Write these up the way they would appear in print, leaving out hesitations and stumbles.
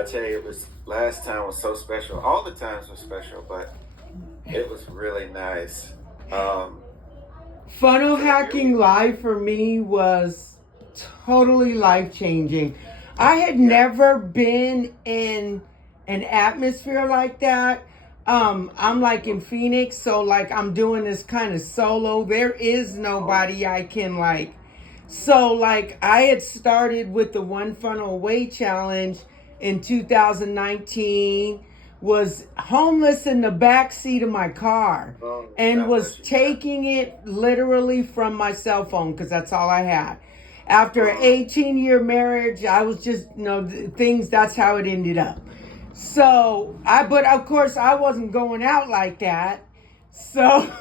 I tell you, it was last time was so special. All the times were special, but it was really nice. Funnel So hacking live for me was totally life changing. I had never been in an atmosphere like that. I'm like in Phoenix, so like I'm doing this kind of solo. There is nobody I can like. So like I had started with the One Funnel Away challenge in 2019, was homeless in the back seat of my car and God was bless you. taking it literally from my cell phone because that's all I had. After an 18-year marriage, I was just, things, that's how it ended up. So, but of course, I wasn't going out like that. So,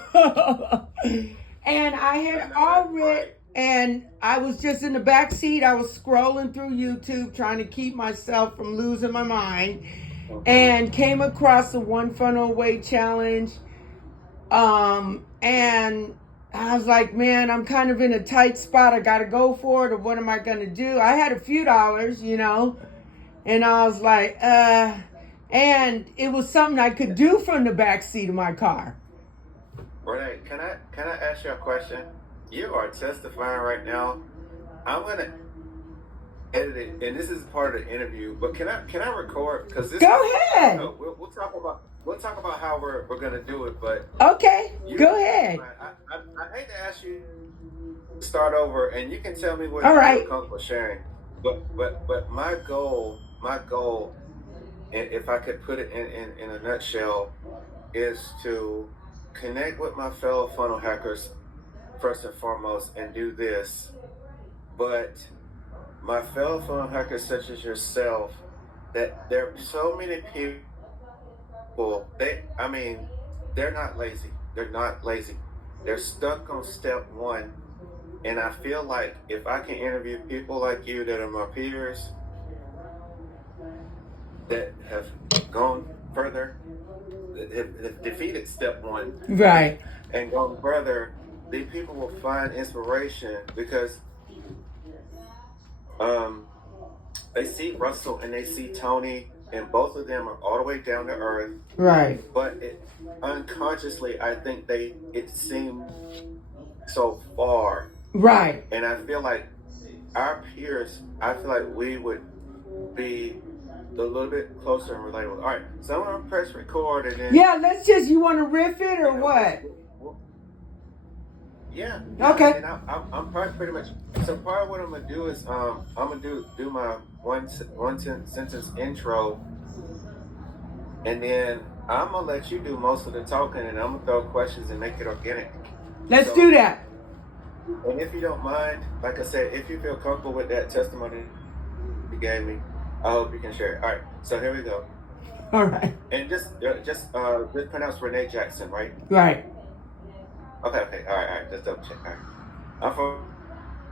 and I had already, and I was just in the back seat. I was scrolling through YouTube trying to keep myself from losing my mind, and came across the One Funnel Away challenge. And I was like, man, I'm kind of in a tight spot. I got to go for it, or what am I going to do? I had a few dollars, and I was like, and it was something I could do from the back seat of my car. Renee, can I ask you a question? You are testifying right now. I'm gonna edit it, and this is part of the interview. But can I record? Because this. Go ahead. No, we'll talk about how we're gonna do it. But okay, go ahead. I hate to ask you to start over, and you can tell me what All you're right. comfortable sharing. But my goal, and if I could put it in a nutshell, is to connect with my fellow funnel hackers first and foremost and do this. But my fellow funnel hackers such as yourself, that there are so many people, they're not lazy. They're not lazy. They're stuck on step one. And I feel like if I can interview people like you that are my peers that have gone further, that have defeated step one, Right, and gone further, these people will find inspiration because they see Russell and they see Tony, and both of them are all the way down to earth. right, But unconsciously, I think it seemed so far. right. And I feel like our peers, we would be a little bit closer and relatable. All right, so I'm gonna press record and then. Yeah, you want to riff it or what? Yeah. Okay. And I'm pretty much. So part of what I'm gonna do is I'm gonna do my one sentence intro, and then I'm gonna let you do most of the talking, and I'm gonna throw questions and make it organic. Let's do that. And if you don't mind, like I said, if you feel comfortable with that testimony you gave me, I hope you can share it. All right. So here we go. All right. And just pronounce Renee Jackson, right? Right. Okay. All right. Just double check. All right.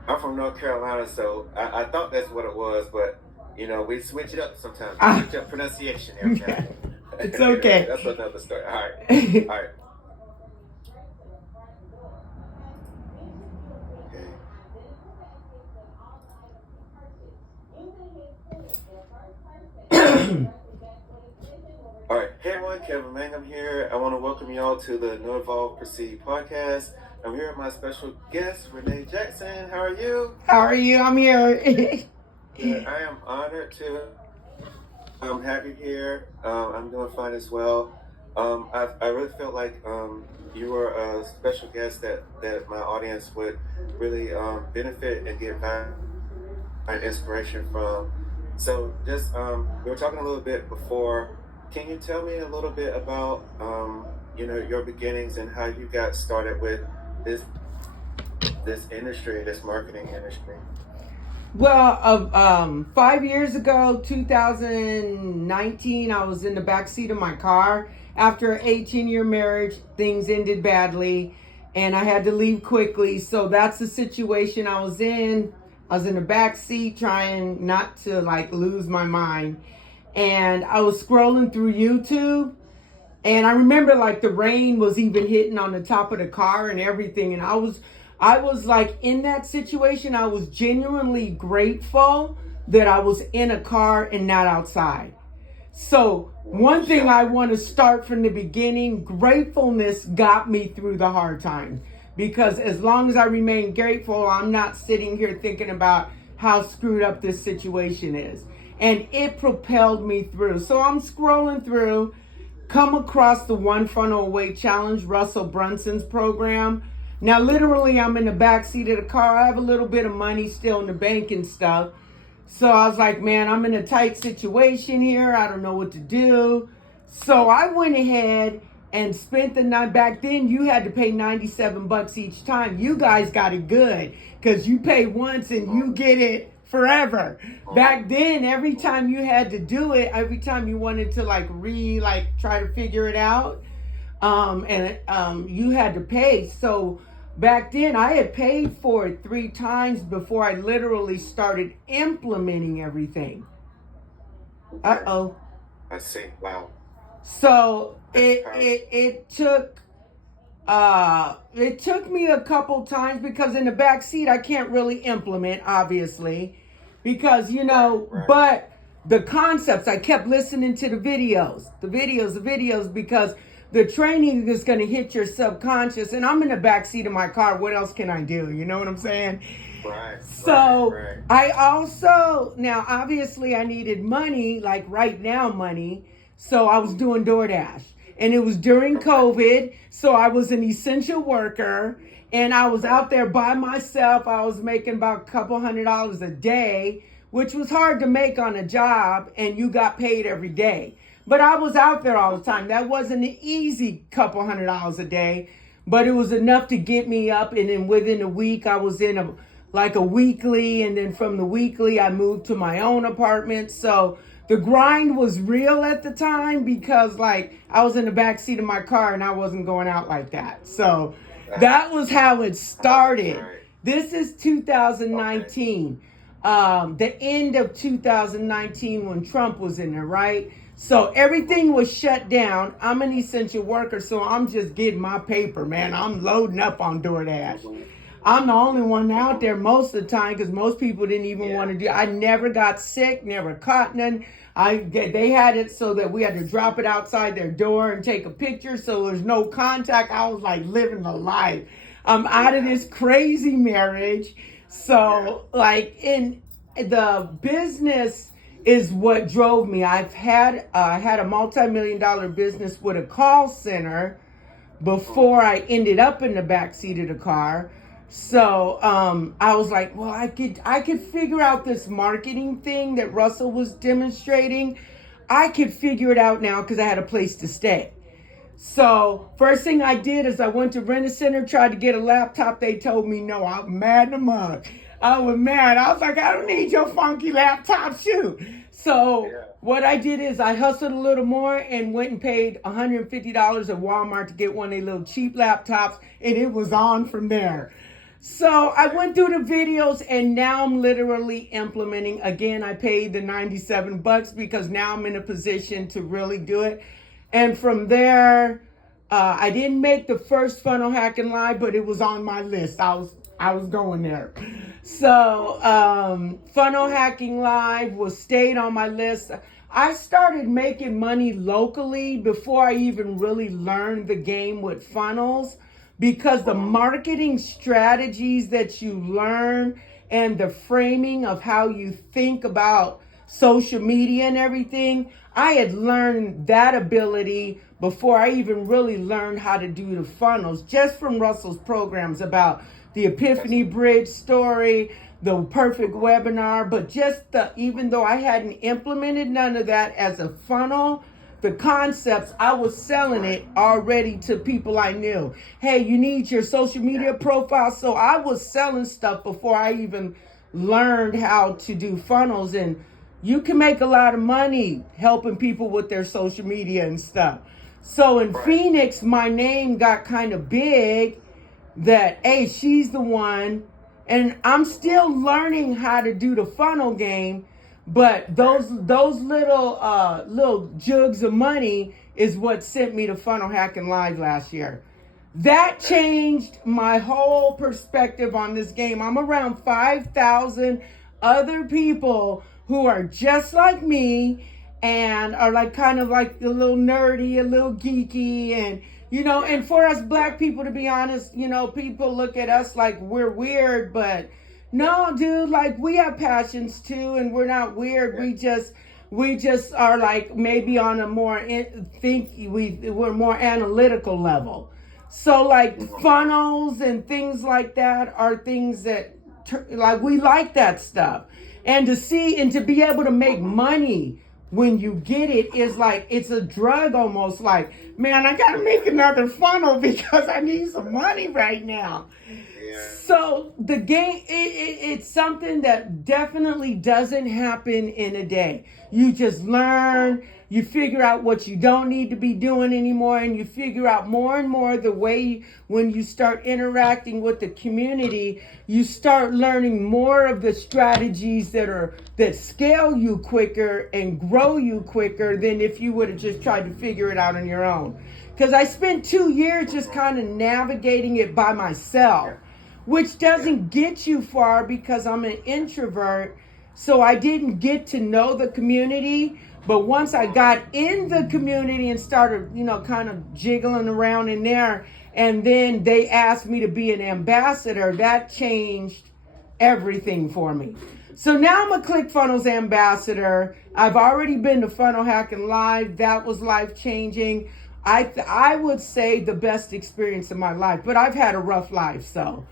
I'm from North Carolina, so I thought that's what it was, but we switch it up sometimes. We switch up pronunciation every now and then. It's okay. That's another story. All right. All right. All right, hey everyone, Kevin Mangum here. I want to welcome you all to the No Evolve Proceed podcast. I'm here with my special guest, Renee Jackson. How are you? How are you? I'm here. I am honored to have you here. I'm doing fine as well. I really felt like you were a special guest that my audience would really benefit and get inspiration from. So just we were talking a little bit before. Can you tell me a little bit about your beginnings and how you got started with this industry, this marketing industry? Well, 5 years ago, 2019, I was in the backseat of my car. After an 18-year marriage, things ended badly, and I had to leave quickly. So that's the situation I was in. I was in the backseat trying not to lose my mind. And I was scrolling through YouTube. And I remember the rain was even hitting on the top of the car and everything. And I was in that situation. I was genuinely grateful that I was in a car and not outside. So one thing I want to start from the beginning, gratefulness got me through the hard times. Because as long as I remain grateful, I'm not sitting here thinking about how screwed up this situation is. And it propelled me through. So I'm scrolling through, come across the One Funnel Away Challenge, Russell Brunson's program. Now, literally, I'm in the back seat of the car. I have a little bit of money still in the bank and stuff. So I was like, man, I'm in a tight situation here. I don't know what to do. So I went ahead and spent the night. Back then, you had to pay $97 each time. You guys got it good because you pay once and you get it forever. Back then, every time you had to do it, every time you wanted to try to figure it out, you had to pay. So back then, I had paid for it 3 times before I literally started implementing everything. Uh-oh. I see. Wow. So it took me a couple times because in the back seat I can't really implement, obviously, because but the concepts, I kept listening to the videos because the training is going to hit your subconscious, and I'm in the back seat of my car. What else can I do? You know what I'm saying? Right. So right. I also, now obviously I needed money, like right now money. So I was doing DoorDash, and it was during COVID. So I was an essential worker, and I was out there by myself. I was making about a couple $100s a day, which was hard to make on a job, and you got paid every day. But I was out there all the time. That wasn't an easy couple $100s a day, but it was enough to get me up. And then within a week, I was in a weekly, and then from the weekly, I moved to my own apartment. So the grind was real at the time because I was in the back seat of my car and I wasn't going out like that. So that was how it started. This is 2019, the end of 2019 when Trump was in there, right? So everything was shut down. I'm an essential worker, so I'm just getting my paper, man. I'm loading up on DoorDash. I'm the only one out there most of the time because most people didn't even want to do. I never got sick, never caught none. They had it so that we had to drop it outside their door and take a picture, so there's no contact. I was like living the life. I'm out of this crazy marriage. So in the business is what drove me. I've had a multi-million-dollar business with a call center before I ended up in the back seat of the car. So I was like, well, I could figure out this marketing thing that Russell was demonstrating. I could figure it out now because I had a place to stay. So first thing I did is I went to Rent-A-Center, tried to get a laptop. They told me no. I'm mad the mug. I was mad. I was like, I don't need your funky laptop, shoot. So what I did is I hustled a little more and went and paid $150 at Walmart to get one of their little cheap laptops, and it was on from there. So I went through the videos, and now I'm literally implementing. Again, I paid the $97 because now I'm in a position to really do it. And from there, I didn't make the first Funnel Hacking Live, but it was on my list. I was going there. So Funnel Hacking Live stayed on my list. I started making money locally before I even really learned the game with funnels, because the marketing strategies that you learn and the framing of how you think about social media and everything, I had learned that ability before I even really learned how to do the funnels, just from Russell's programs about the Epiphany Bridge story, the perfect webinar. But even though I hadn't implemented none of that as a funnel, the concepts, I was selling it already to people I knew. Hey, you need your social media profile. So I was selling stuff before I even learned how to do funnels. And you can make a lot of money helping people with their social media and stuff. So in Phoenix, my name got kind of big that, hey, she's the one. And I'm still learning how to do the funnel game. But those little jugs of money is what sent me to Funnel Hacking Live last year. That changed my whole perspective on this game. I'm around 5,000 other people who are just like me and are like kind of like a little nerdy, a little geeky, and and for us black people, to be honest, people look at us like we're weird, but no, dude, like we have passions too, and we're not weird. We just are like maybe on a more we're more analytical level. So like funnels and things like that are things that like we like that stuff. And to see and to be able to make money when you get it is like it's a drug almost, like, man, I gotta make another funnel because I need some money right now. So the game, it's something that definitely doesn't happen in a day. You just learn, you figure out what you don't need to be doing anymore, and you figure out more and more the way when you start interacting with the community, you start learning more of the strategies that scale you quicker and grow you quicker than if you would have just tried to figure it out on your own. Because I spent 2 years just kind of navigating it by myself, which doesn't get you far because I'm an introvert. So I didn't get to know the community. But once I got in the community and started, kind of jiggling around in there, and then they asked me to be an ambassador, that changed everything for me. So now I'm a ClickFunnels ambassador. I've already been to Funnel Hacking Live. That was life-changing. I would say the best experience of my life, but I've had a rough life, so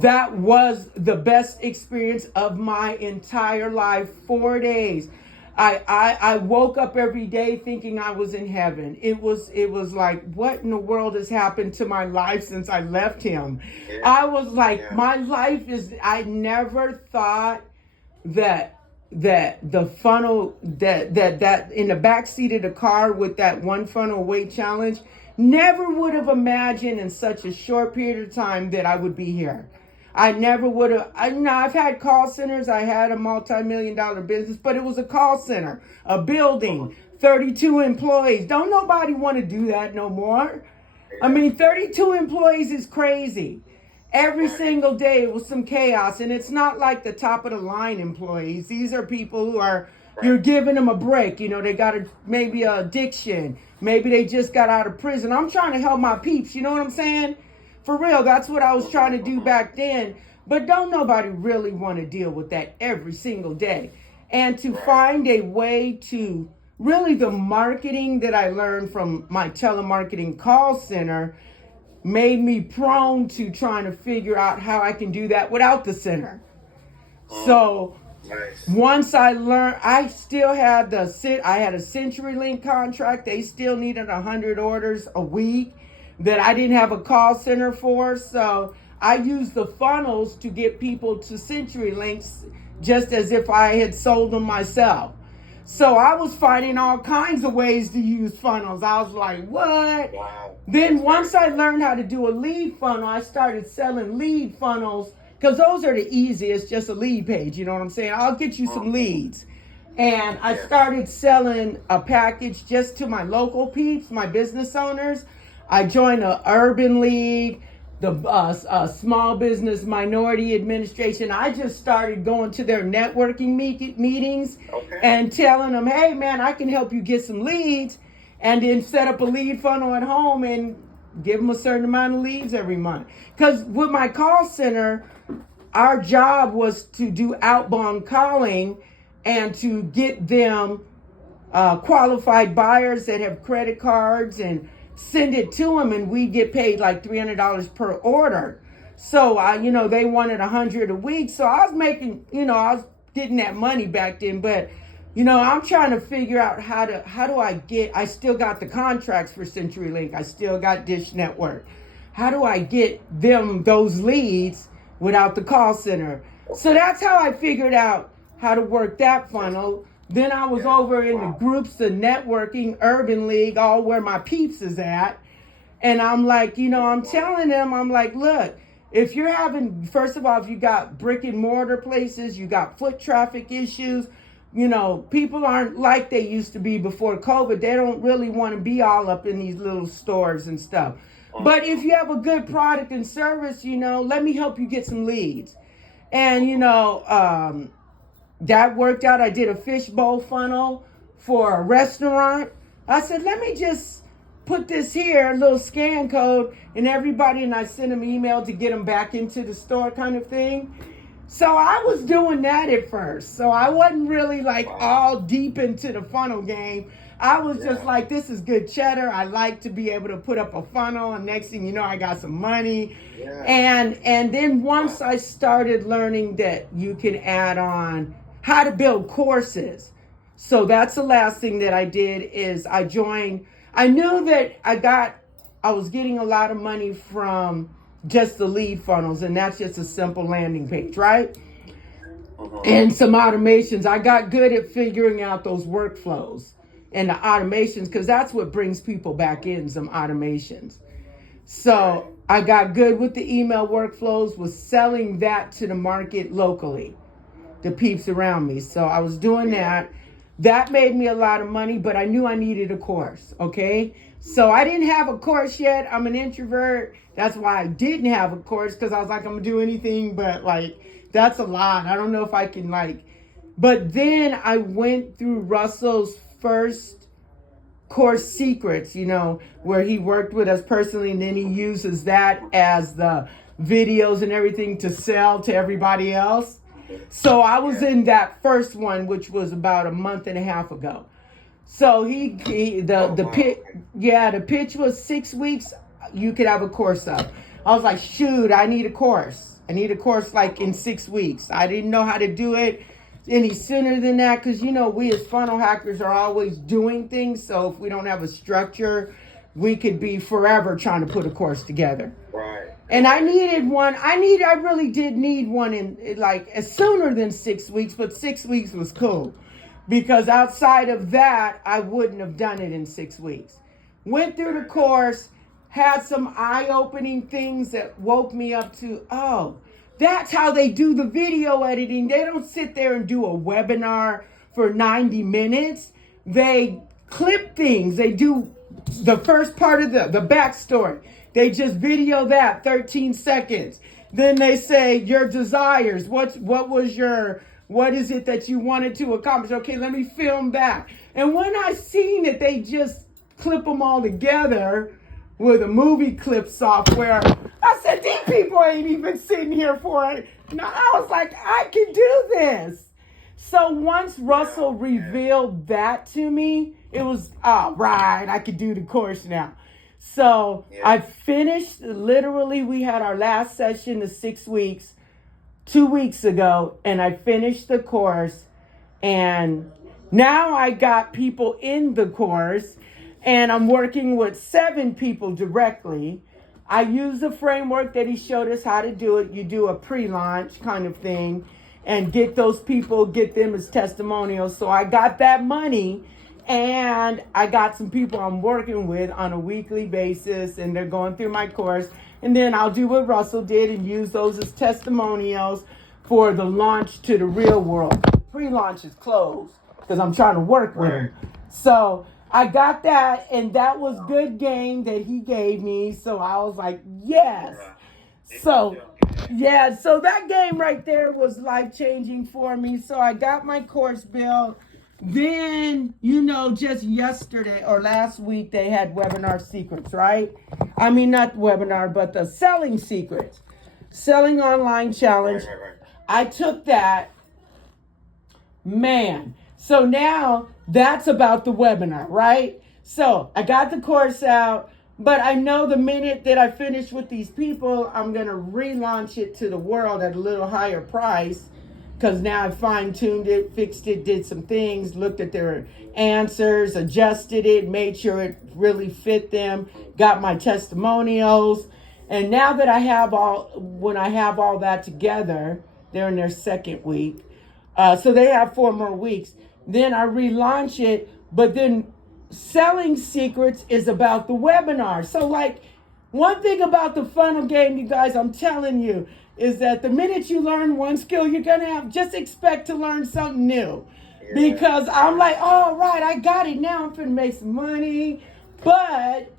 that was the best experience of my entire life. 4 days. I woke up every day thinking I was in heaven. It was like, what in the world has happened to my life since I left him? Yeah. I was like, my life is, I never thought that the funnel, that in the backseat of the car with that one funnel weight challenge, never would have imagined in such a short period of time that I would be here. I never would have. I've had call centers. I had a multi-million-dollar business, but it was a call center, a building, 32 employees. Don't nobody want to do that no more. I mean, 32 employees is crazy. Every single day it was some chaos, and it's not like the top of the line employees. These are people who are, you're giving them a break. They got maybe an addiction. Maybe they just got out of prison. I'm trying to help my peeps. You know what I'm saying? For real, that's what I was trying to do back then. But don't nobody really want to deal with that every single day. And to find a way to really, the marketing that I learned from my telemarketing call center made me prone to trying to figure out how I can do that without the center. So once I learned, I still had I had a CenturyLink contract. They still needed 100 orders a week that I didn't have a call center for. So I used the funnels to get people to CenturyLinks just as if I had sold them myself. So I was finding all kinds of ways to use funnels. I was like, what? Wow. Then once I learned how to do a lead funnel, I started selling lead funnels because those are the easiest, just a lead page. You know what I'm saying? I'll get you some leads. And I started selling a package just to my local peeps, my business owners. I joined a urban league, the small business minority administration. I just started going to their networking meetings and telling them, hey man, I can help you get some leads, and then set up a lead funnel at home and give them a certain amount of leads every month. Because with my call center, our job was to do outbound calling and to get them qualified buyers that have credit cards and send it to them, and we get paid like $300 per order. So they wanted 100 a week. So I was making, I was getting that money back then, but I'm trying to figure out how do I still got the contracts for CenturyLink. I still got Dish Network. How do I get them those leads without the call center? So that's how I figured out how to work that funnel. Then I was over in the groups, the networking, urban league, all where my peeps is at. And I'm like, I'm telling them, I'm like, look, if you're having, first of all, if you got brick and mortar places, you got foot traffic issues, people aren't like they used to be before COVID. They don't really want to be all up in these little stores and stuff. But if you have a good product and service, let me help you get some leads. And, that worked out. I did a fishbowl funnel for a restaurant. I said, let me just put this here, a little scan code, and everybody, and I sent them email to get them back into the store kind of thing. So I was doing that at first. So I wasn't really like all deep into the funnel game. I was just like, this is good cheddar. I like to be able to put up a funnel, and next thing you know, I got some money. And then once I started learning that you can add on how to build courses. So that's the last thing that I did is I joined. I knew that I was getting a lot of money from just the lead funnels, and that's just a simple landing page, right? And some automations. I got good at figuring out those workflows and the automations, because that's what brings people back in, some automations. So I got good with the email workflows, was selling that to the market locally, the peeps around me. So I was doing that. That made me a lot of money, but I knew I needed a course, okay? So I didn't have a course yet. I'm an introvert. That's why I didn't have a course, because I was like, I'm going to do anything, but like, that's a lot. I don't know if I can like, but then I went through Russell's first course, Secrets, you know, where he worked with us personally, and then he uses that as the videos and everything to sell to everybody else. So I was in that first one, which was about a month and a half ago. So the pitch was 6 weeks. You could have a course up. I was like, shoot, I need a course. I need a course like in 6 weeks. I didn't know how to do it any sooner than that, because, you know, we as funnel hackers are always doing things. So if we don't have a structure, we could be forever trying to put a course together. Right. And I needed one. I really did need one in like sooner than 6 weeks, but 6 weeks was cool, because outside of that, I wouldn't have done it in 6 weeks. Went through the course, had some eye-opening things that woke me up to, oh, that's how they do the video editing. They don't sit there and do a webinar for 90 minutes. They clip things. They do the first part of the backstory. They just video that 13 seconds. Then they say your desires. What is it that you wanted to accomplish? Okay, let me film that. And when I seen it, they just clip them all together with a movie clip software. I said, these people ain't even sitting here for it. No, I was like, I can do this. So once Russell revealed that to me, it was, all right, I could do the course now. So I finished, literally, we had our last session of 6 weeks, 2 weeks ago, and I finished the course. And now I got people in the course, and I'm working with 7 people directly. I use the framework that he showed us how to do it. You do a pre-launch kind of thing and get those people, get them as testimonials. So I got that money, and I got some people I'm working with on a weekly basis, and they're going through my course. And then I'll do what Russell did and use those as testimonials for the launch to the real world. Pre-launch is closed because I'm trying to work with him. So I got that, and that was good game that he gave me. So I was like, yes. So that game right there was life-changing for me. So I got my course built. Then, you know, just yesterday or last week, they had Webinar Secrets, right? I mean, not webinar, but the Selling Secrets. Selling Online Challenge. I took that. Man. So now that's about the webinar, right? So I got the course out, but I know the minute that I finish with these people, I'm going to relaunch it to the world at a little higher price, because now I fine-tuned it, fixed it, did some things, looked at their answers, adjusted it, made sure it really fit them, got my testimonials. And now that when I have all that together, they're in their second week. So they have 4 more weeks. Then I relaunch it, but then Selling Secrets is about the webinar. So like, one thing about the funnel game, you guys, I'm telling you, is that the minute you learn one skill, you're going to just expect to learn something new. Because I'm like, oh, right, I got it. Now I'm going to make some money. But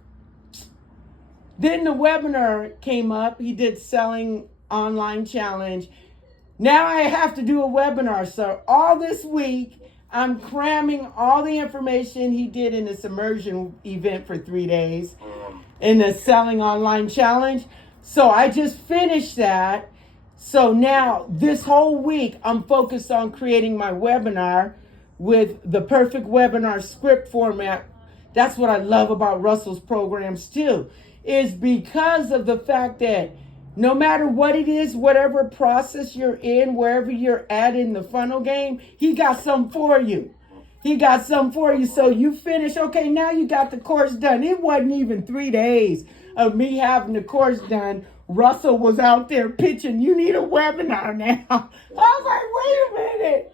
then the webinar came up. He did Selling Online Challenge. Now I have to do a webinar. So all this week, I'm cramming all the information he did in this immersion event for 3 days in the Selling Online Challenge. So I just finished that. So now this whole week, I'm focused on creating my webinar with the perfect webinar script format. That's what I love about Russell's programs too, is because of the fact that no matter what it is, whatever process you're in, wherever you're at in the funnel game, he got something for you. He got something for you. So you finish, okay, now you got the course done. It wasn't even 3 days of me having the course done. Russell was out there pitching, you need a webinar now. I was like, wait a minute.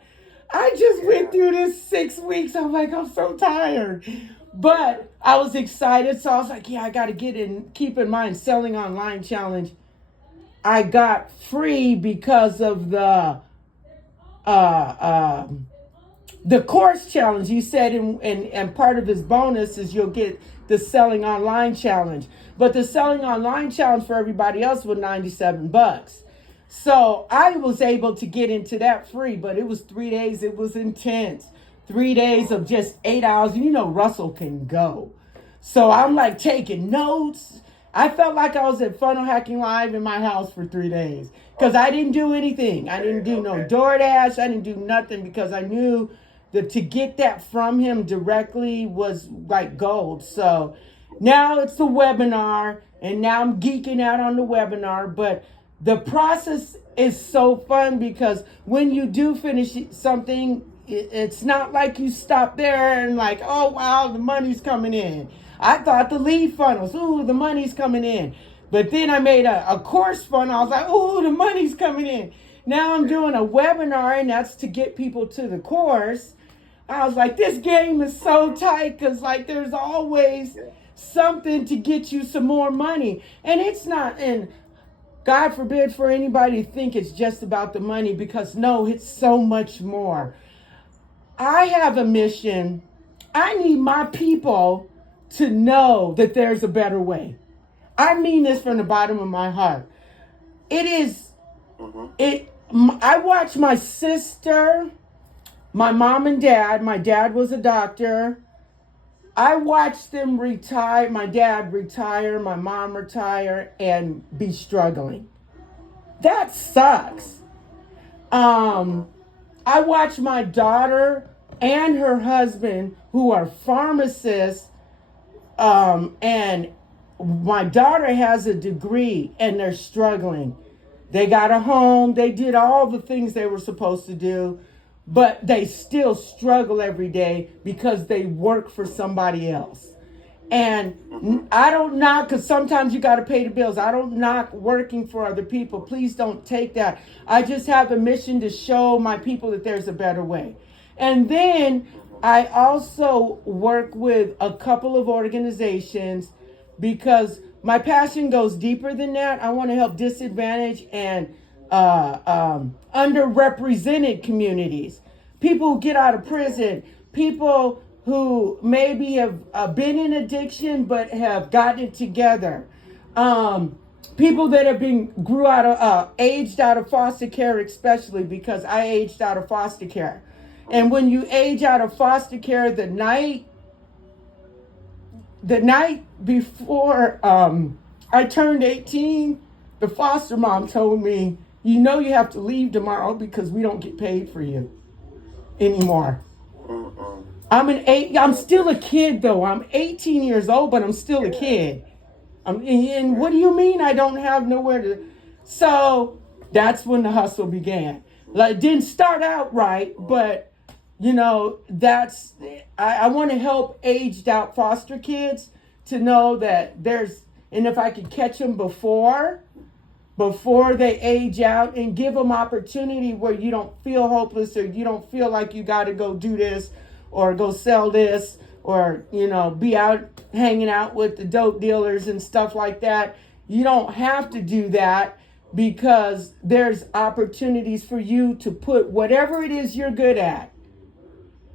I just went through this 6 weeks. I'm like, I'm so tired. But I was excited. So I was like, yeah, I got to get in. Keep in mind, Selling Online Challenge, I got free because of the course challenge. You said, and part of his bonus is you'll get the Selling Online Challenge. But the Selling Online Challenge for everybody else was $97. So I was able to get into that free, but it was 3 days. It was intense. 3 days of just 8 hours. You know, Russell can go. So I'm like taking notes. I felt like I was at Funnel Hacking Live in my house for 3 days because I didn't do anything. I didn't do no DoorDash. I didn't do nothing because I knew that to get that from him directly was like gold. So now it's a webinar, and now I'm geeking out on the webinar. But the process is so fun because when you do finish something, it's not like you stop there and like, oh, wow, the money's coming in. I thought the lead funnels, ooh, the money's coming in. But then I made a course funnel. I was like, ooh, the money's coming in. Now I'm doing a webinar, and that's to get people to the course. I was like, this game is so tight because, like, there's always something to get you some more money. And it's not, and God forbid for anybody to think it's just about the money, because no, it's so much more. I have a mission. I need my people to know that there's a better way. I mean this from the bottom of my heart. It is, I watch my sister, my mom and dad. My dad was a doctor. I watched them retire, my dad retire, my mom retire, and be struggling. That sucks. I watched my daughter and her husband, who are pharmacists, and my daughter has a degree and they're struggling. They got a home, they did all the things they were supposed to do, but they still struggle every day because they work for somebody else. And I don't knock, because sometimes you got to pay the bills. I don't knock working for other people. Please don't take that. I just have a mission to show my people that there's a better way. And then I also work with a couple of organizations because my passion goes deeper than that. I want to help disadvantaged and underrepresented communities, people who get out of prison, people who maybe have been in addiction but have gotten it together, people that have been aged out of foster care, especially because I aged out of foster care. And when you age out of foster care, the night before I turned 18, the foster mom told me, you know you have to leave tomorrow because we don't get paid for you anymore. I'm still a kid though. I'm 18 years old, but I'm still a kid. And what do you mean I don't have nowhere to? So that's when the hustle began. Like, it didn't start out right, but you know, I want to help aged out foster kids to know that and if I could catch them before they age out and give them opportunity where you don't feel hopeless or you don't feel like you got to go do this or go sell this or, you know, be out hanging out with the dope dealers and stuff like that. You don't have to do that because there's opportunities for you to put whatever it is you're good at.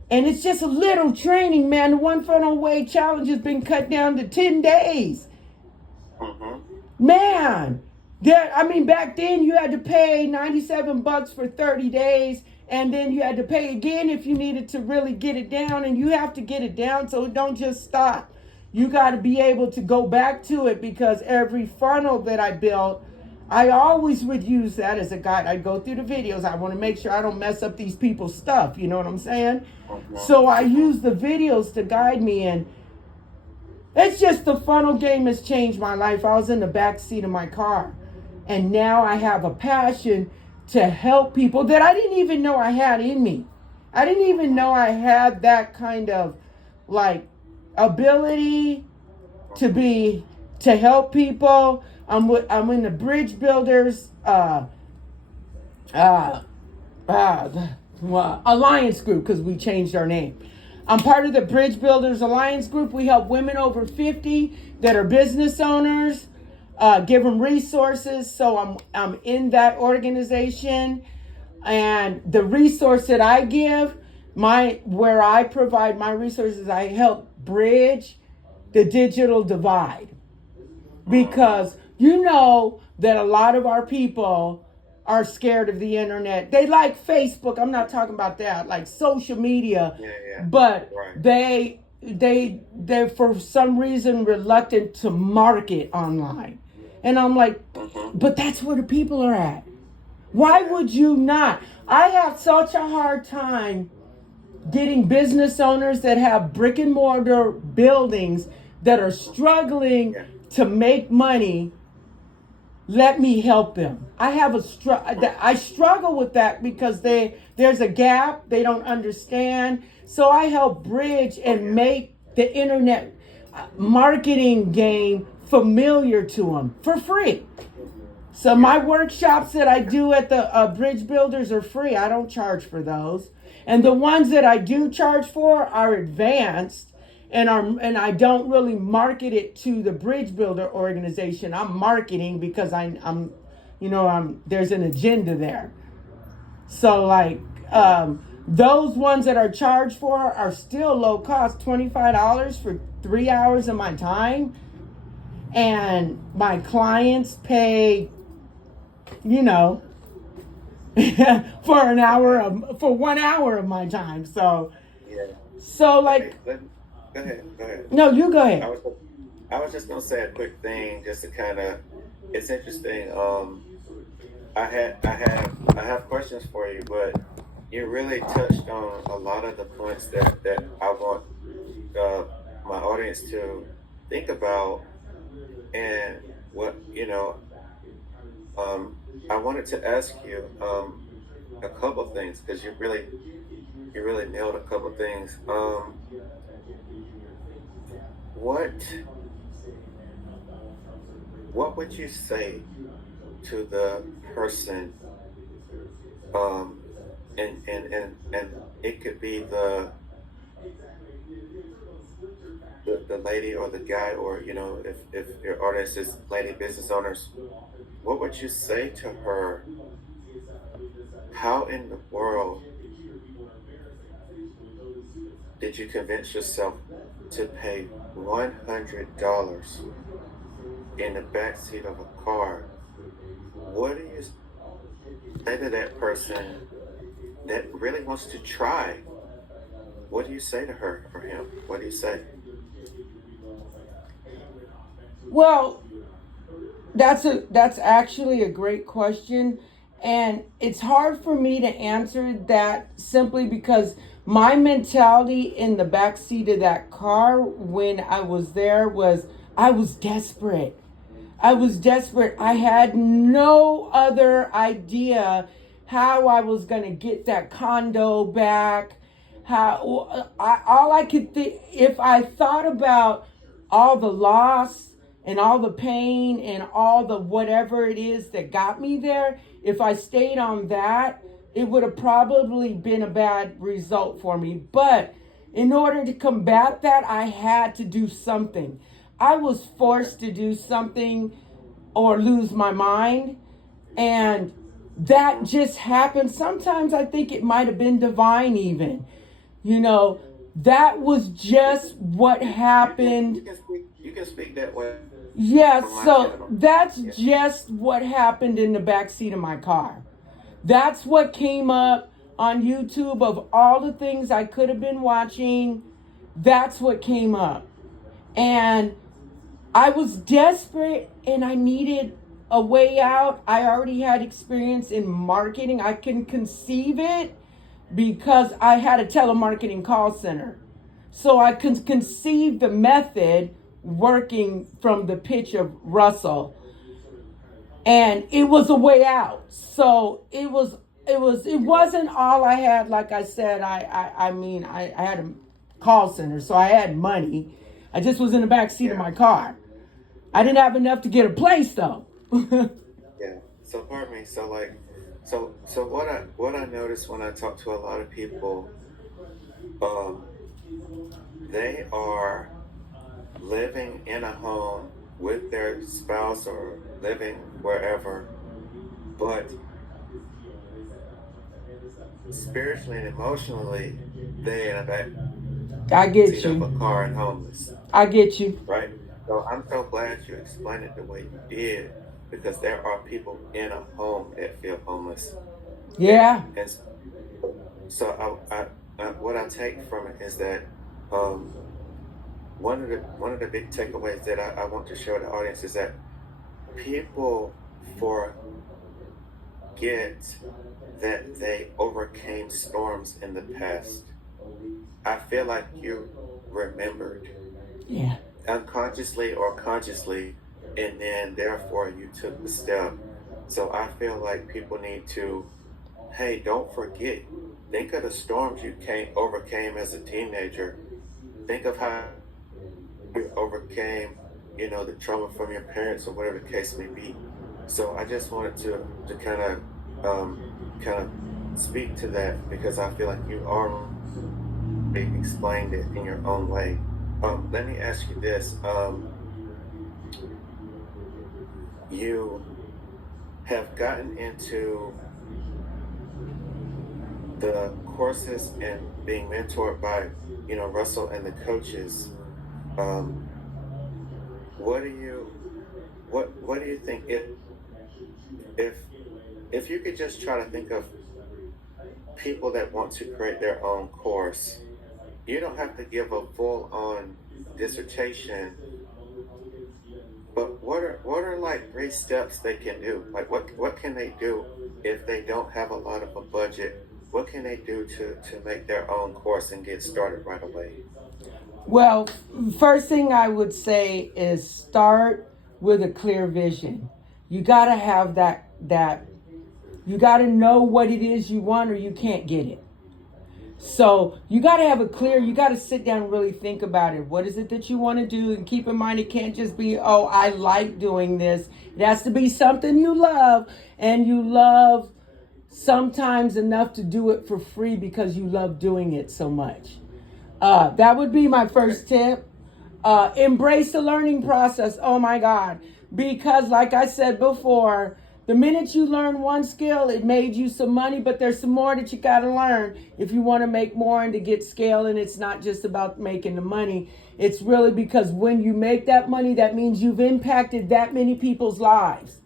And it's just a little training, man. The One Funnel Away Challenge has been cut down to 10 days. Man, Back then you had to pay $97 for 30 days, and then you had to pay again if you needed to really get it down, and you have to get it down so it don't just stop. You got to be able to go back to it, because every funnel that I built, I always would use that as a guide. I'd go through the videos. I want to make sure I don't mess up these people's stuff. You know what I'm saying? So I use the videos to guide me, and it's just the funnel game has changed my life. I was in the back seat of my car, and now I have a passion to help people that I didn't even know I had in me. I didn't even know I had that kind of like ability to help people. I'm in the Bridge Builders Alliance group, because we changed our name. I'm part of the Bridge Builders Alliance group. We help women over 50 that are business owners, give them resources. So I'm in that organization, and the resource that I give, where I provide my resources, I help bridge the digital divide, because you know that a lot of our people are scared of the internet. They like Facebook. I'm not talking about that, like social media. Yeah. But Right. they're for some reason reluctant to market online. And I'm like, but that's where the people are at. Why would you not? I have such a hard time getting business owners that have brick and mortar buildings that are struggling to make money. Let me help them. I struggle with that, because there's a gap they don't understand. So I help bridge and make the internet marketing game familiar to them for free. So my workshops that I do at the Bridge Builders are free. I don't charge for those. And the ones that I do charge for are advanced, and I don't really market it to the Bridge Builder organization. I'm marketing because I'm there's an agenda there. So like those ones that are charged for are still low cost, $25 for 3 hours of my time, and my clients pay, for 1 hour of my time. So Yeah. like. Go ahead. No, you go ahead. I was just gonna say a quick thing, just to kind of. It's interesting. I have questions for you, but you really touched on a lot of the points that I want my audience to think about, and what I wanted to ask you a couple things, because you really nailed a couple things. What would you say to the person, and it could be the lady or the guy, or if your audience is lady business owners, what would you say to her? How in the world did you convince yourself to pay $100 in the backseat of a car? What do you say to that person that really wants to try? What do you say to her or him? What do you say? Well, that's actually a great question, and it's hard for me to answer that simply because my mentality in the back seat of that car when I was there was I was desperate. I had no other idea how I was going to get that condo back. All I could think, if I thought about all the loss and all the pain and all the whatever it is that got me there, if I stayed on that, it would have probably been a bad result for me. But in order to combat that, I had to do something. I was forced to do something or lose my mind. And that just happened. Sometimes I think it might have been divine even. That was just what happened. You can speak that way. Yeah, on my so channel. that's Yeah. just what happened in the back seat of my car. That's what came up on YouTube of all the things I could have been watching. That's what came up. And I was desperate and I needed a way out. I already had experience in marketing. I can conceive it because I had a telemarketing call center. So I can conceive the method working from the pitch of Russell. And it was a way out. So it wasn't all I had. Like I said, I had a call center, so I had money. I just was in the back seat of my car. I didn't have enough to get a place though. Yeah. So pardon me. So like, so what I noticed when I talk to a lot of people, um, they are living in a home with their spouse or living wherever, but spiritually and emotionally, they in a back I get seat of a you. car and homeless, I get you. right? So I'm so glad you explained it the way you did, because there are people in a home that feel homeless. Yeah. And so what I take from it is that um, one of the big takeaways that I want to share with the audience is that people forget that they overcame storms in the past. I feel like you remembered, Yeah. unconsciously or consciously, and then therefore you took the step. So I feel like people need to, hey, don't forget. Think of the storms you overcame as a teenager. Think of how you overcame, the trauma from your parents or whatever the case may be. So I just wanted to kind of speak to that, because I feel like you already explained it in your own way. Let me ask you this. You have gotten into the courses and being mentored by, Russell and the coaches. Um, what do you what do you think, if if you could just try to think of people that want to create their own course? You don't have to give a full on dissertation, but what are like 3 steps they can do? Like what can they do if they don't have a lot of a budget? What can they do to make their own course and get started right away? Well, first thing I would say is start with a clear vision. You got to have that you got to know what it is you want or you can't get it. So you got to have a clear, you got to sit down and really think about it. What is it that you want to do? And keep in mind, it can't just be, oh, I like doing this. It has to be something you love, and you love sometimes enough to do it for free because you love doing it so much. That would be my first tip. Embrace the learning process. Oh my God. Because like I said before, the minute you learn one skill, it made you some money, but there's some more that you got to learn if you want to make more and to get scale. And it's not just about making the money. It's really because when you make that money, that means you've impacted that many people's lives.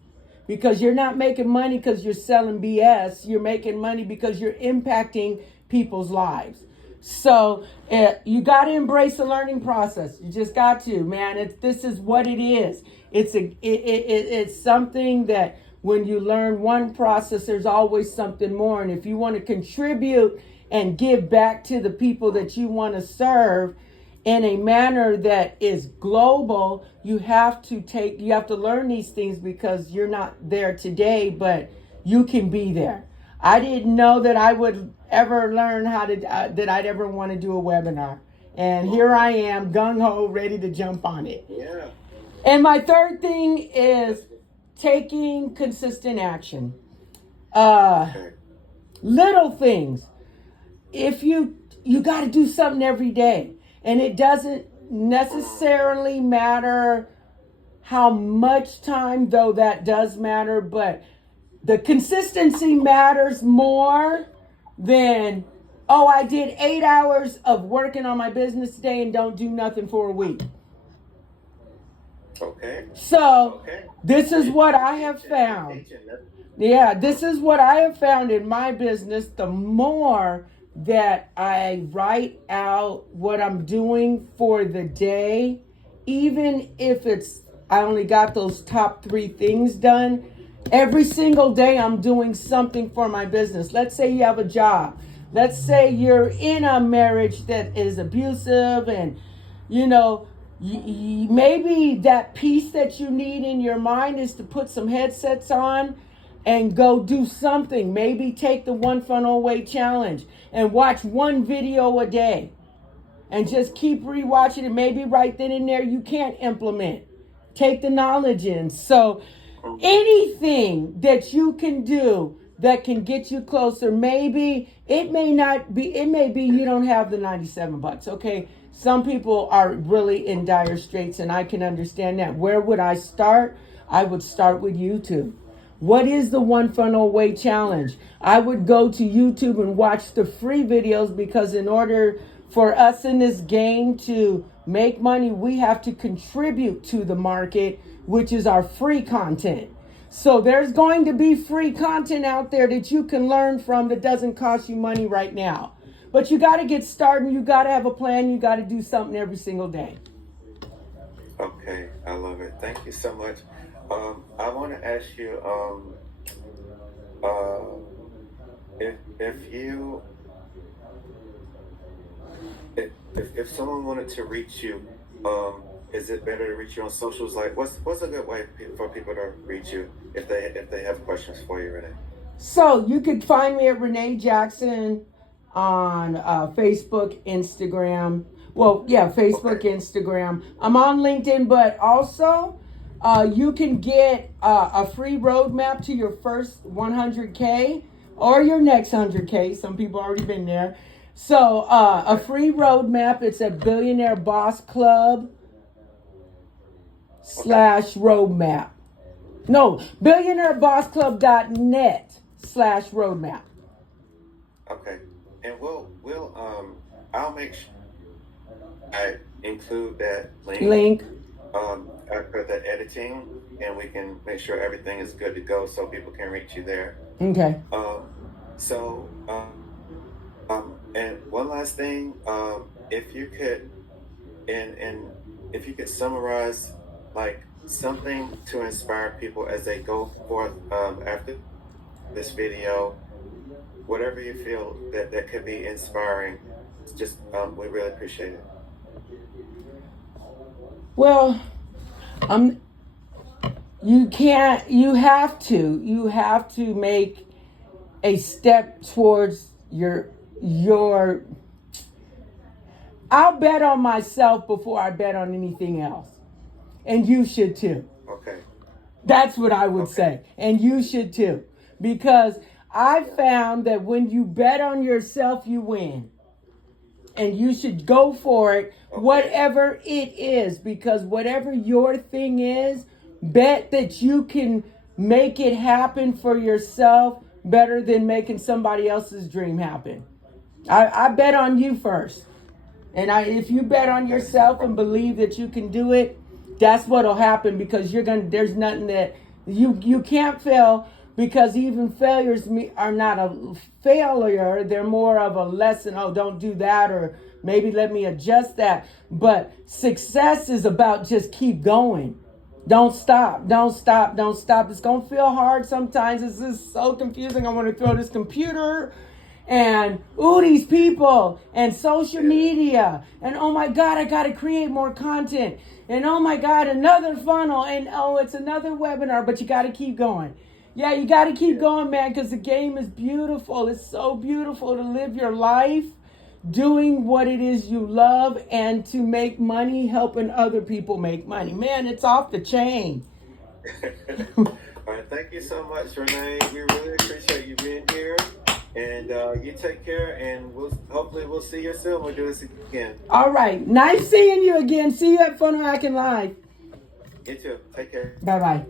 Because you're not making money because you're selling BS. You're making money because you're impacting people's lives. So you got to embrace the learning process. You just got to, man. This is what it is. It's something that when you learn one process, there's always something more. And if you want to contribute and give back to the people that you want to serve in a manner that is global, you have to learn these things, because you're not there today, but you can be there. I didn't know that I would ever learn that I'd ever want to do a webinar. And here I am, gung-ho, ready to jump on it. Yeah. And my third thing is taking consistent action. Little things. If you got to do something every day, and it doesn't necessarily matter how much time, though that does matter, but the consistency matters more than, oh, I did 8 hours of working on my business today and don't do nothing for a week. Okay. So Okay. this is what I have found. Yeah, this is what I have found in my business. The more that I write out what I'm doing for the day, even if it's I only got those top 3 things done, every single day I'm doing something for my business. Let's say you have a job. Let's say you're in a marriage that is abusive and you know maybe that peace that you need in your mind is to put some headsets on and go do something. Maybe take the One Funnel Away challenge and watch one video a day and just keep rewatching it. Maybe right then and there you can't implement. Take the knowledge in. So anything that you can do that can get you closer, maybe it may not be, it may be you don't have the $97. Okay. Some people are really in dire straits and I can understand that. Where would I start? I would start with YouTube. What is the One Funnel Away challenge? I would go to YouTube and watch the free videos because in order for us in this game to make money, we have to contribute to the market, which is our free content. So there's going to be free content out there that you can learn from that doesn't cost you money right now. But you got to get started. You got to have a plan. You got to do something every single day. Okay, I love it. Thank you so much. I want to ask you, if someone wanted to reach you, is it better to reach you on socials? Like, what's a good way for people to reach you if they have questions for you, Renee? So you could find me at Renee Jackson on Facebook, Instagram. Well, yeah, Facebook, okay. Instagram. I'm on LinkedIn, but also you can get a free roadmap to your first 100K or your next 100K. Some people already been there. So a free roadmap. It's at Billionaire Boss Club /roadmap. No, billionairebossclub.net/roadmap. Okay, and I'll make sure I include that link. After the editing, and we can make sure everything is good to go so people can reach you there. Okay. And one last thing, if you could, if you could summarize like something to inspire people as they go forth after this video, whatever you feel that could be inspiring, just we really appreciate it. Well, you have to make a step towards your I'll bet on myself before I bet on anything else. And you should too. Okay. That's what I would say. And you should too. Because I found that when you bet on yourself, you win. And you should go for it, whatever it is, because whatever your thing is, bet that you can make it happen for yourself better than making somebody else's dream happen. I bet on you first. And if you bet on yourself and believe that you can do it, that's what'll happen, because there's nothing that you can't fail, because even failures are not a failure. They're more of a lesson. Oh, don't do that, or maybe let me adjust that. But success is about just keep going. Don't stop. Don't stop. Don't stop. It's going to feel hard sometimes. This is so confusing. I want to throw this computer and these people and social media. And oh my God, I got to create more content. And oh my God, another funnel. And oh, it's another webinar, but you got to keep going. Yeah, you got to keep going, man, because the game is beautiful. It's so beautiful to live your life doing what it is you love and to make money helping other people make money. Man, it's off the chain. All right, thank you so much, Renee. We really appreciate you being here. And you take care, and hopefully we'll see you soon. We'll do this again. All right. Nice seeing you again. See you at Funnel Hacking Live. You too. Take care. Bye-bye.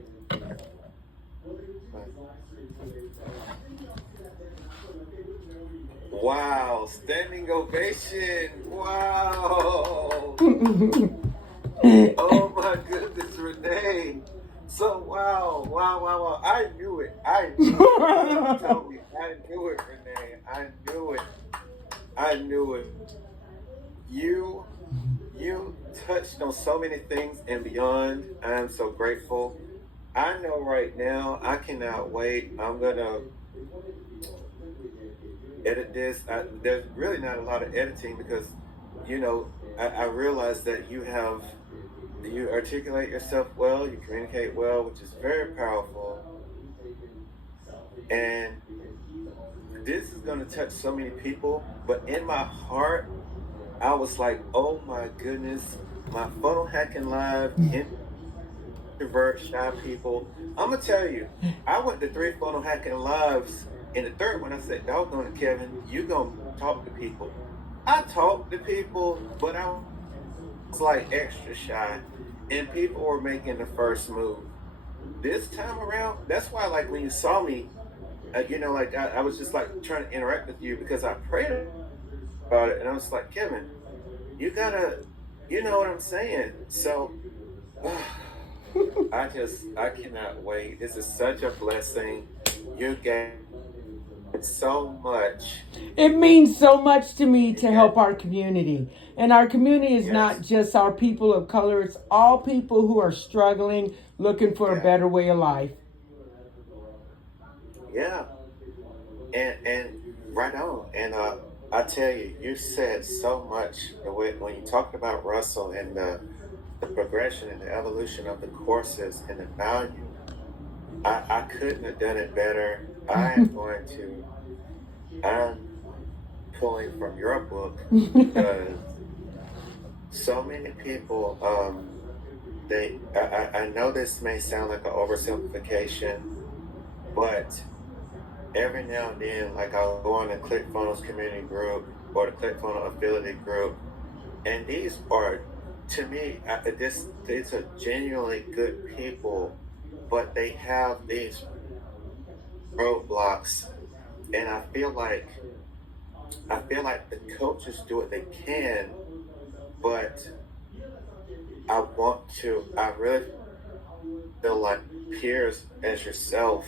Wow, standing ovation. Wow. Oh my goodness. Renee. So wow. I knew it. You told me. I knew it, Renee. I knew it. You touched on so many things and beyond. I am so grateful. I know right now I cannot wait. I'm gonna edit this. There's really not a lot of editing because, I realize that you articulate yourself well, you communicate well, which is very powerful. And this is going to touch so many people, but in my heart, I was like, oh my goodness, my funnel hacking live, introvert, shy people. I'm going to tell you, I went to 3 funnel hacking lives, and the third one I said, doggone it, Kevin, you going to talk to people. I talked to people, but I was like extra shy, and people were making the first move. This time around, that's why, like, when you saw me, I was just like trying to interact with you because I prayed about it, and I was like, Kevin, you gotta, you know what I'm saying? So, I cannot wait. This is such a blessing. You gave so much. It means so much to me to help our community. And our community is Yes. not just our people of color, it's all people who are struggling, looking for a better way of life. Yeah. And right on. And I tell you, you said so much when you talked about Russell and the progression and the evolution of the courses and the value. I couldn't have done it better. I'm pulling from your book because so many people, I know this may sound like an oversimplification, but every now and then, like I'll go on the ClickFunnels community group or the ClickFunnels affiliate group, and these are, to me, these are genuinely good people, but they have these roadblocks, and I feel like the coaches do what they can, but I really feel like peers as yourself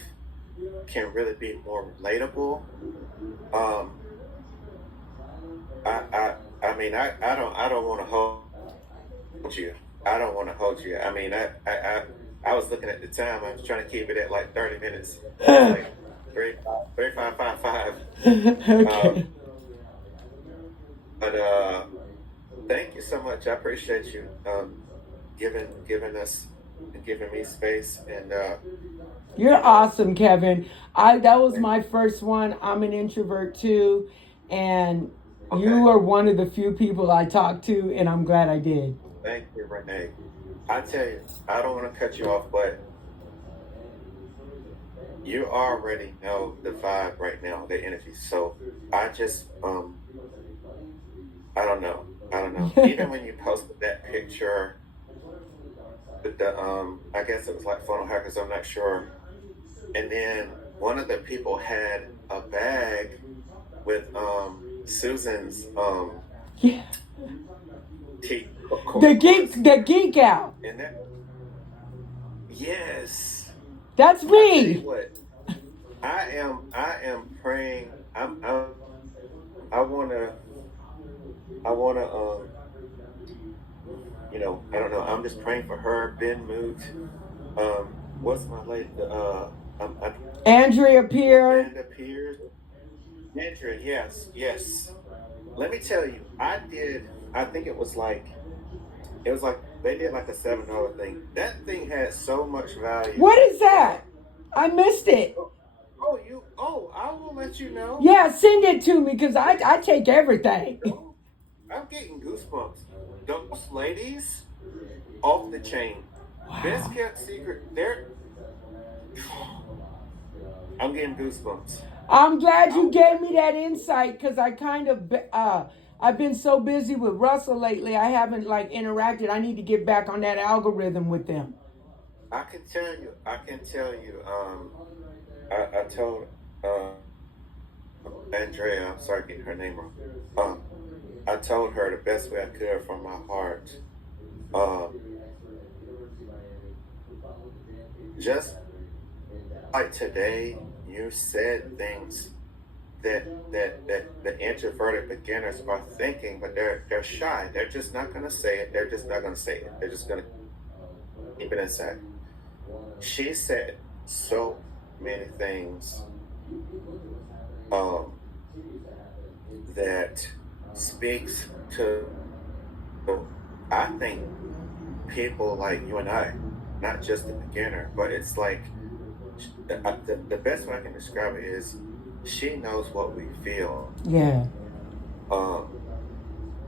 can really be more relatable. I don't want to hold you. I don't want to hold you. I mean, I was looking at the time. I was trying to keep it at like 30 minutes. Like 3555. Okay. But thank you so much. I appreciate you giving me space, and You're awesome, Kevin. That was my first one. I'm an introvert too, and you are one of the few people I talked to, and I'm glad I did. Thank you, Renee. I tell you, I don't want to cut you off, but you already know the vibe right now, the energy. So I just, I don't know. Even when you posted that picture with the, I guess it was like funnel hackers, I'm not sure. And then one of the people had a bag with Susan's Yeah. tea. The geek out. And that, yes. That's I tell you me. what, I am praying. I wanna, I don't know. I'm just praying for her, Ben Moot. What's my late? Andrea Peer. Amanda Pierce. Andrea, yes. Let me tell you, I think it was like they did like a $7 thing. That thing had so much value. What is that? I missed it. I will let you know. Yeah, send it to me because I take everything. I'm getting goosebumps. Those ladies, off the chain. Wow. Best kept secret. I'm getting goosebumps. I'm glad you gave me that insight because I kind of I've been so busy with Russell lately. I haven't interacted. I need to get back on that algorithm with them. I can tell you. I told Andrea. I'm sorry, getting her name wrong. I told her the best way I could from my heart. just like today, you said things that the introverted beginners are thinking, but they're shy. They're just not going to say it. They're just not going to say it. They're just going to keep it inside. She said so many things um, that speaks to, I think, people like you and I, not just the beginner, but it's like the best way I can describe it is she knows what we feel. Yeah. Um,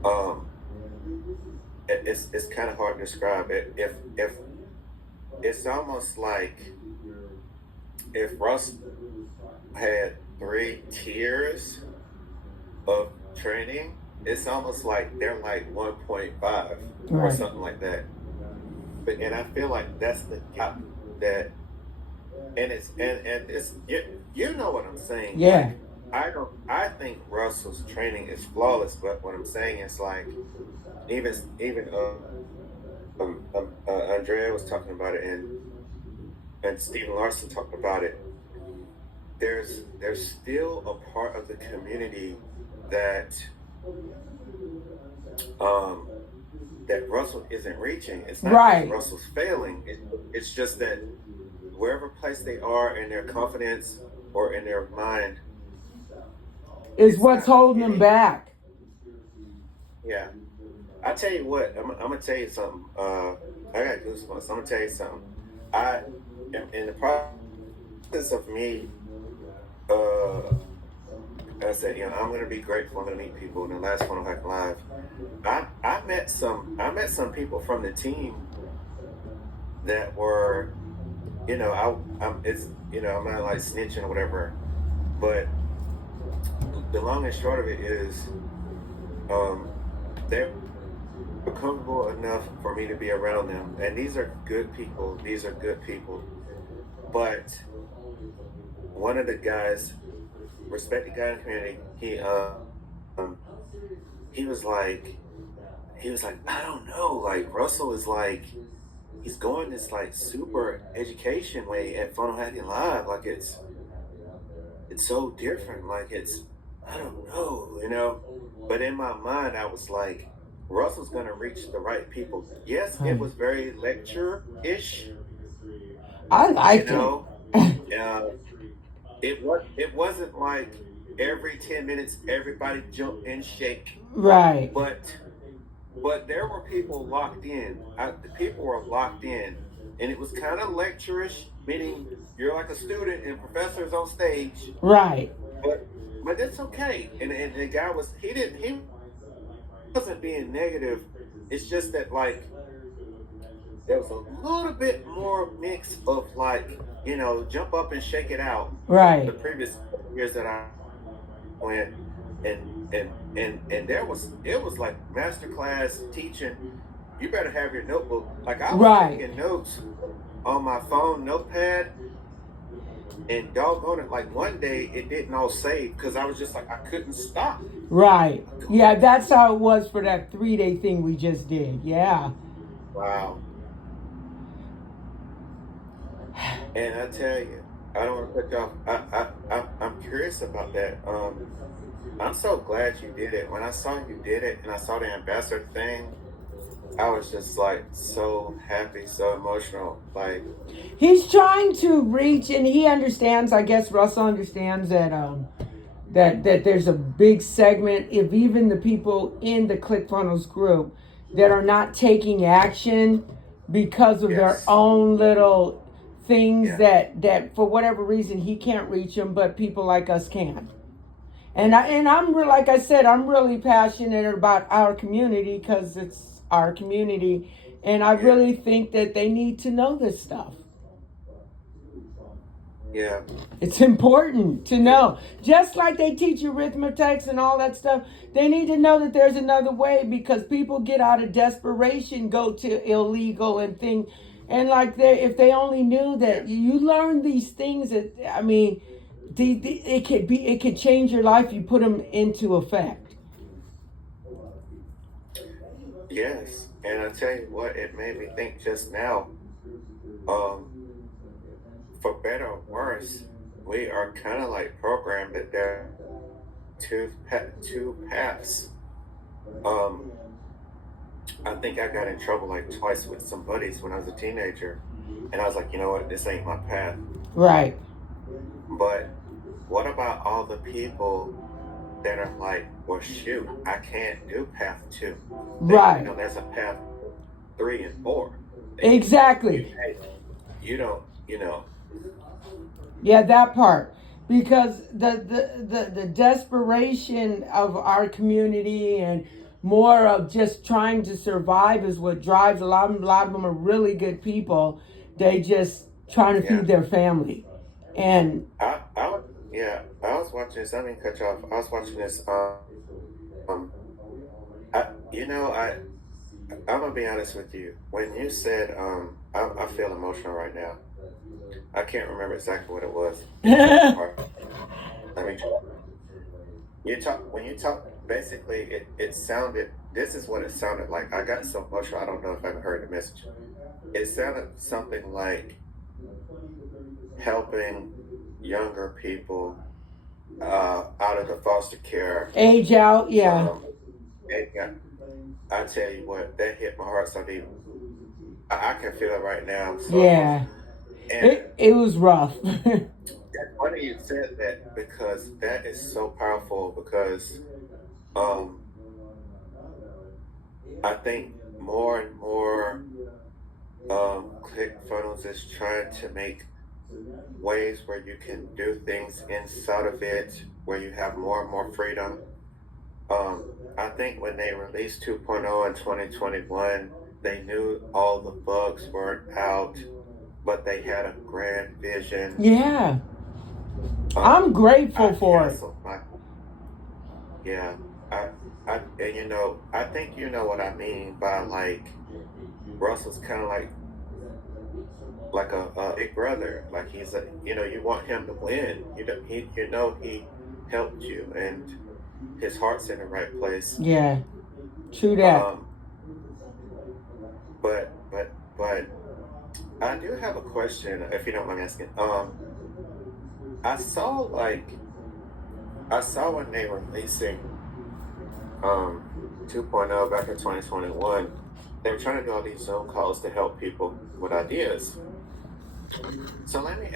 um, it's kind of hard to describe it. If it's almost like if Russ had 3 tiers of training, it's almost like they're like 1.5 or Right. something like that. But and I feel like that's the gap that, and it's you know what I'm saying. Yeah. I think Russell's training is flawless, but what I'm saying is like even Andrea was talking about it, and Stephen Larson talked about it. There's still a part of the community that that Russell isn't reaching. It's not Right. that Russell's failing. It's just that wherever place they are in their confidence or in their mind Is it's what's not holding them hitting. back. Yeah. I tell you what, I'm gonna tell you something. I got goosebumps. I'm gonna tell you something. I in the process of me, I said, I'm gonna be grateful. I'm gonna meet people. In the last Funnel Hack Live, I met some people from the team that were, I'm not like snitching or whatever, but the long and short of it is, they're comfortable enough for me to be around them, and these are good people. But one of the guys, respected guy in the community, he was like, I don't know, like Russell is like, he's going this like super education way at Funnel Hacking Live, like it's so different, like I don't know. But in my mind, I was like, Russell's gonna reach the right people. Yes, it was very lecture-ish, I like it wasn't like every 10 minutes everybody jump and shake, Right. but there were people locked in. The people were locked in, and it was kind of lecture-ish, meaning you're like a student and professor's on stage, Right. but that's okay. And the guy he wasn't being negative. It's just that like there was a little bit more mix of like, jump up and shake it out. Right. The previous years that I went, and it was like masterclass teaching. You better have your notebook. Like I was Right. taking notes on my phone notepad, and doggone it, like one day it didn't all save because I was just like I couldn't stop. Right. Yeah, that's how it was for that 3-day thing we just did. Yeah. Wow. And I tell you, I don't want to cut you off. I'm curious about that. I'm so glad you did it. When I saw you did it and I saw the ambassador thing, I was just like so happy, so emotional. Like He's trying to reach, and he understands, I guess Russell understands that that there's a big segment of even the people in the ClickFunnels group that are not taking action because of their Yes. own little things Yeah. that for whatever reason he can't reach them, but people like us can. And I'm like I said, I'm really passionate about our community because it's our community, and I really think that they need to know this stuff. Yeah. It's important to know. Just like they teach arithmetic and all that stuff, they need to know that there's another way, because people get out of desperation, go to illegal and things. And like if they only knew that you learn these things, that I mean, it could change your life. You put them into effect. Yes. And I tell you what, it made me think just now. for better or worse, we are kind of like programmed that there are two paths. Um, I think I got in trouble like twice with some buddies when I was a teenager, and I was like, you know what, this ain't my path. Right. But what about all the people that are like, well, shoot, I can't do path two. Right. There's a path 3 and 4. Exactly. You don't, Yeah, that part. Because the desperation of our community and more of just trying to survive is what drives a lot of them are really good people. They just trying to feed their family. And I was watching this. I didn't cut you off. I was watching this. I'm gonna be honest with you. When you said, I feel emotional right now. I can't remember exactly what it was. Let me try. When you talk, basically, it sounded. This is what it sounded like. I got so emotional. I don't know if I heard the message. It sounded something like helping younger people out of the foster care. Age out, yeah. I tell you what, that hit my heart so deep. I can feel it right now. So, yeah. And it was rough. it's funny you said that because that is so powerful because I think more and more ClickFunnels is trying to make ways where you can do things inside of it, where you have more and more freedom. I think when they released 2.0 in 2021, they knew all the bugs weren't out, but they had a grand vision. Yeah. I'm grateful for it. I think you know what I mean by like Russell's kind of like a big brother. Like he's you want him to win. He helped you and his heart's in the right place. Yeah, true that. But I do have a question, if you don't mind asking. I saw when they were releasing 2.0 back in 2021, they were trying to do all these Zoom calls to help people with ideas. So let me